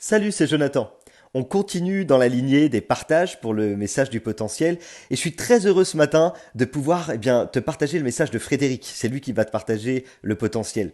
Salut, c'est Jonathan. On continue dans la lignée des partages pour le message du potentiel et je suis très heureux ce matin de pouvoir te partager le message de Frédéric. C'est lui qui va te partager le potentiel.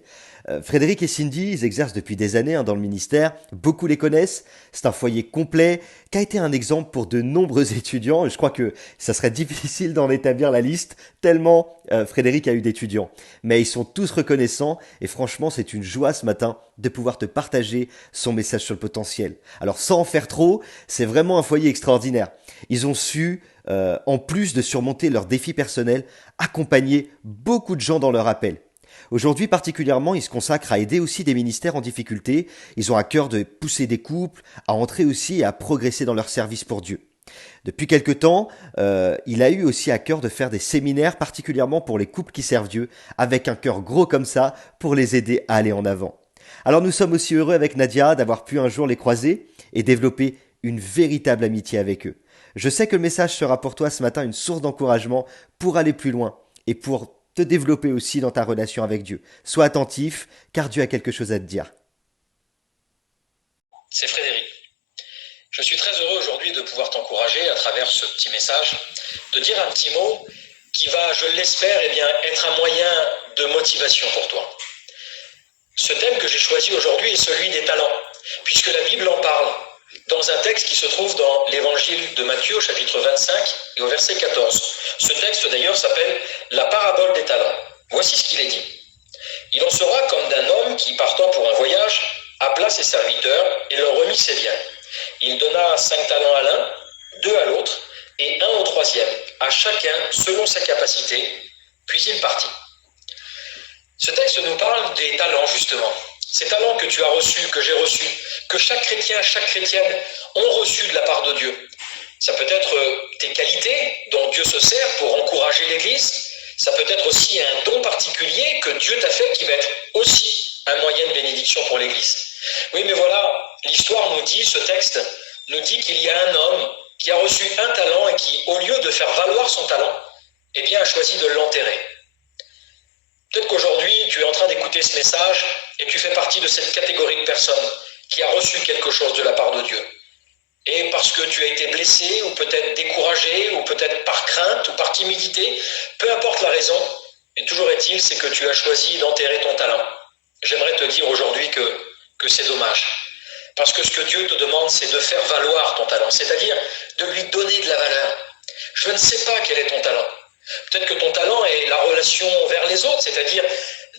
Frédéric et Cindy, ils exercent depuis des années dans le ministère, beaucoup les connaissent, c'est un foyer complet qui a été un exemple pour de nombreux étudiants. Je crois que ça serait difficile d'en établir la liste tellement Frédéric a eu d'étudiants. Mais ils sont tous reconnaissants et franchement c'est une joie ce matin de pouvoir te partager son message sur le potentiel. Alors sans en faire trop, c'est vraiment un foyer extraordinaire. Ils ont su, en plus de surmonter leurs défis personnels, accompagner beaucoup de gens dans leur appel. Aujourd'hui particulièrement, ils se consacrent à aider aussi des ministères en difficulté. Ils ont à cœur de pousser des couples à entrer aussi et à progresser dans leur service pour Dieu. Depuis quelque temps, il a eu aussi à cœur de faire des séminaires particulièrement pour les couples qui servent Dieu, avec un cœur gros comme ça, pour les aider à aller en avant. Alors nous sommes aussi heureux avec Nadia d'avoir pu un jour les croiser et développer une véritable amitié avec eux. Je sais que le message sera pour toi ce matin une source d'encouragement pour aller plus loin et pour te développer aussi dans ta relation avec Dieu. Sois attentif, car Dieu a quelque chose à te dire. C'est Frédéric. Je suis très heureux aujourd'hui de pouvoir t'encourager à travers ce petit message, de dire un petit mot qui va, je l'espère, être un moyen de motivation pour toi. Ce thème que j'ai choisi aujourd'hui est celui des talents, puisque la Bible en parle dans un texte qui se trouve dans l'évangile de Matthieu au chapitre 25 et au verset 14. Ce texte d'ailleurs s'appelle la parabole des talents. Voici ce qu'il est dit. Il en sera comme d'un homme qui, partant pour un voyage, appela ses serviteurs et leur remit ses biens. Il donna 5 talents à l'un, 2 à l'autre, et 1 au troisième, à chacun selon sa capacité, puis il partit. Ce texte nous parle des talents, justement. Ces talents que tu as reçus, que j'ai reçus, que chaque chrétien, chaque chrétienne ont reçus de la part de Dieu. Ça peut être tes qualités dont Dieu se sert pour encourager l'Église. Ça peut être aussi un don particulier que Dieu t'a fait qui va être aussi un moyen de bénédiction pour l'Église. Oui, mais voilà, l'histoire nous dit, ce texte nous dit qu'il y a un homme qui a reçu un talent et qui, au lieu de faire valoir son talent, a choisi de l'enterrer. Peut-être qu'aujourd'hui, tu es en train d'écouter ce message et tu fais partie de cette catégorie de personnes qui a reçu quelque chose de la part de Dieu. Et parce que tu as été blessé, ou peut-être découragé, ou peut-être par crainte, ou par timidité, peu importe la raison, et toujours est-il, c'est que tu as choisi d'enterrer ton talent. J'aimerais te dire aujourd'hui que c'est dommage. Parce que ce que Dieu te demande, c'est de faire valoir ton talent, c'est-à-dire de lui donner de la valeur. Je ne sais pas quel est ton talent. Peut-être que ton talent est la relation vers les autres, c'est-à-dire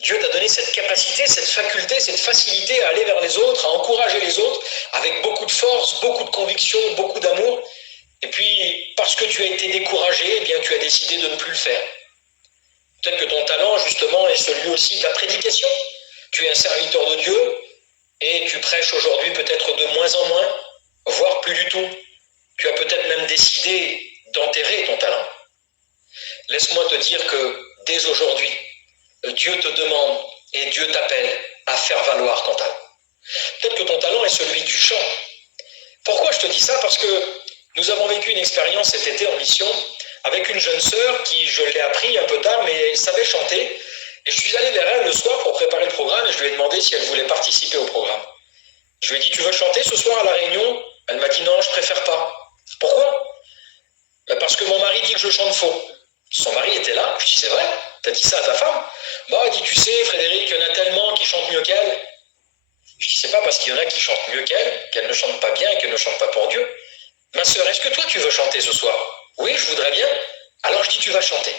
Dieu t'a donné cette capacité, cette faculté, cette facilité à aller vers les autres, à encourager les autres, avec beaucoup de force, beaucoup de conviction, beaucoup d'amour. Et puis, parce que tu as été découragé, tu as décidé de ne plus le faire. Peut-être que ton talent, justement, est celui aussi de la prédication. Tu es un serviteur de Dieu et tu prêches aujourd'hui peut-être de moins en moins, voire plus du tout. Tu as peut-être même décidé d'enterrer ton talent. Laisse-moi te dire que dès aujourd'hui, Dieu te demande et Dieu t'appelle à faire valoir ton talent. Peut-être que ton talent est celui du chant. Pourquoi je te dis ça? Parce que nous avons vécu une expérience cet été en mission avec une jeune sœur qui, je l'ai appris un peu tard, mais savait chanter. Et je suis allé vers elle le soir pour préparer le programme et je lui ai demandé si elle voulait participer au programme. Je lui ai dit, tu veux chanter ce soir à la réunion? Elle m'a dit, non, je préfère pas. Pourquoi? Parce que mon mari dit que je chante faux. Son mari était là, je dis, c'est vrai? T'as dit ça à ta femme? Elle dit, tu sais, Frédéric, il y en a tellement qui chantent mieux qu'elle. Je dis, c'est pas parce qu'il y en a qui chantent mieux qu'elle ne chante pas bien et qu'elle ne chante pas pour Dieu. Ma sœur, est-ce que toi tu veux chanter ce soir? Oui, je voudrais bien. Alors je dis, tu vas chanter.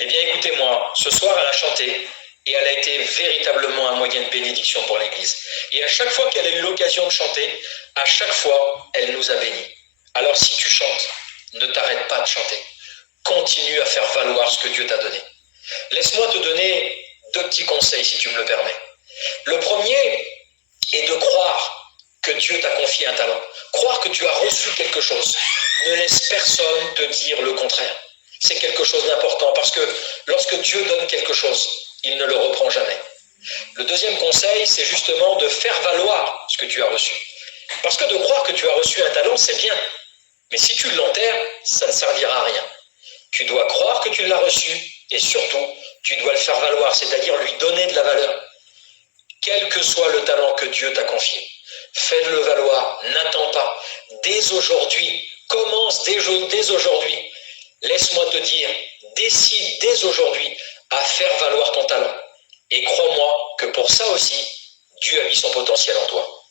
Eh bien, écoutez-moi, ce soir, elle a chanté et elle a été véritablement un moyen de bénédiction pour l'Église. Et à chaque fois qu'elle a eu l'occasion de chanter, à chaque fois, elle nous a bénis. Alors si tu chantes, ne t'arrête pas de chanter. Continue à faire valoir ce que Dieu t'a donné. Laisse-moi te donner 2 petits conseils, si tu me le permets. Le premier est de croire que Dieu t'a confié un talent. Croire que tu as reçu quelque chose. Ne laisse personne te dire le contraire. C'est quelque chose d'important parce que lorsque Dieu donne quelque chose, il ne le reprend jamais. Le deuxième conseil, c'est justement de faire valoir ce que tu as reçu. Parce que de croire que tu as reçu un talent, c'est bien. Mais si tu l'enterres, ça ne servira à rien. Tu dois croire que tu l'as reçu et surtout, tu dois le faire valoir, c'est-à-dire lui donner de la valeur. Quel que soit le talent que Dieu t'a confié, fais-le valoir n'attends pas. Dès aujourd'hui, commence dès aujourd'hui. Laisse-moi te dire, décide dès aujourd'hui à faire valoir ton talent. Et crois-moi que pour ça aussi, Dieu a mis son potentiel en toi.